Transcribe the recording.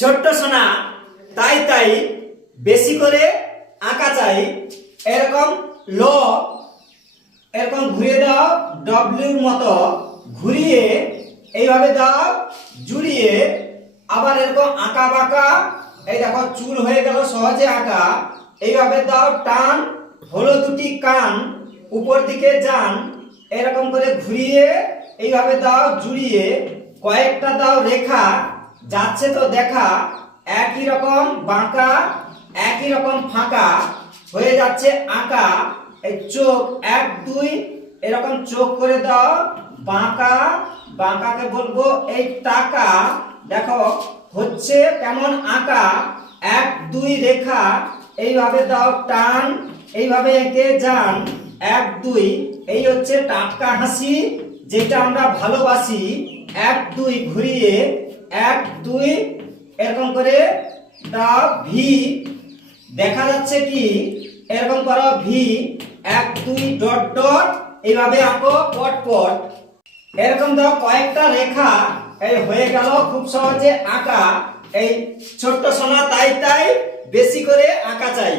ছোট্ট সোনা তাই তাই বেশি করে আঁকা চাই। এরকম ল এরকম ঘুরিয়ে দাও, ডব্লিউর মতো ঘুরিয়ে এইভাবে দাও, জুড়িয়ে আবার এরকম আঁকা বাঁকা। এই দেখো চুল হয়ে গেল সহজে আঁকা। এইভাবে দাও টান, হলো দুটি কান, উপর দিকে যান, এরকম করে ঘুরিয়ে এইভাবে দাও, জুড়িয়ে কয়েকটা দাও রেখা, যাচ্ছে তো দেখা, একই রকম বাঁকা একই রকম ফাঁকা হয়ে যাচ্ছে আঁকা। এই চোখ 1 2 এরকম চোখ করে দাও, বাঁকা বাঁকাকে বলবো এই টাকা। দেখো হচ্ছে কেমন আঁকা, 1 2 রেখা, এইভাবে দাও টান, এইভাবে এঁকে যান, 1 2 এই হচ্ছে টাটকা হাসি যেটা আমরা ভালোবাসি। 1 2 ঘুরিয়ে 1 2 এরকম করে দাও ভি, দেখা যাচ্ছে কি এরকম করো ভি, 1 2 ডট ডট এইভাবে আঁকো পট পট। এরকম দাও কয়েকটা রেখা, এই হয়ে গেল খুব সহজে আঁকা। এই ছোট্ট সোনা তাই তাই বেশি করে আঁকা চাই।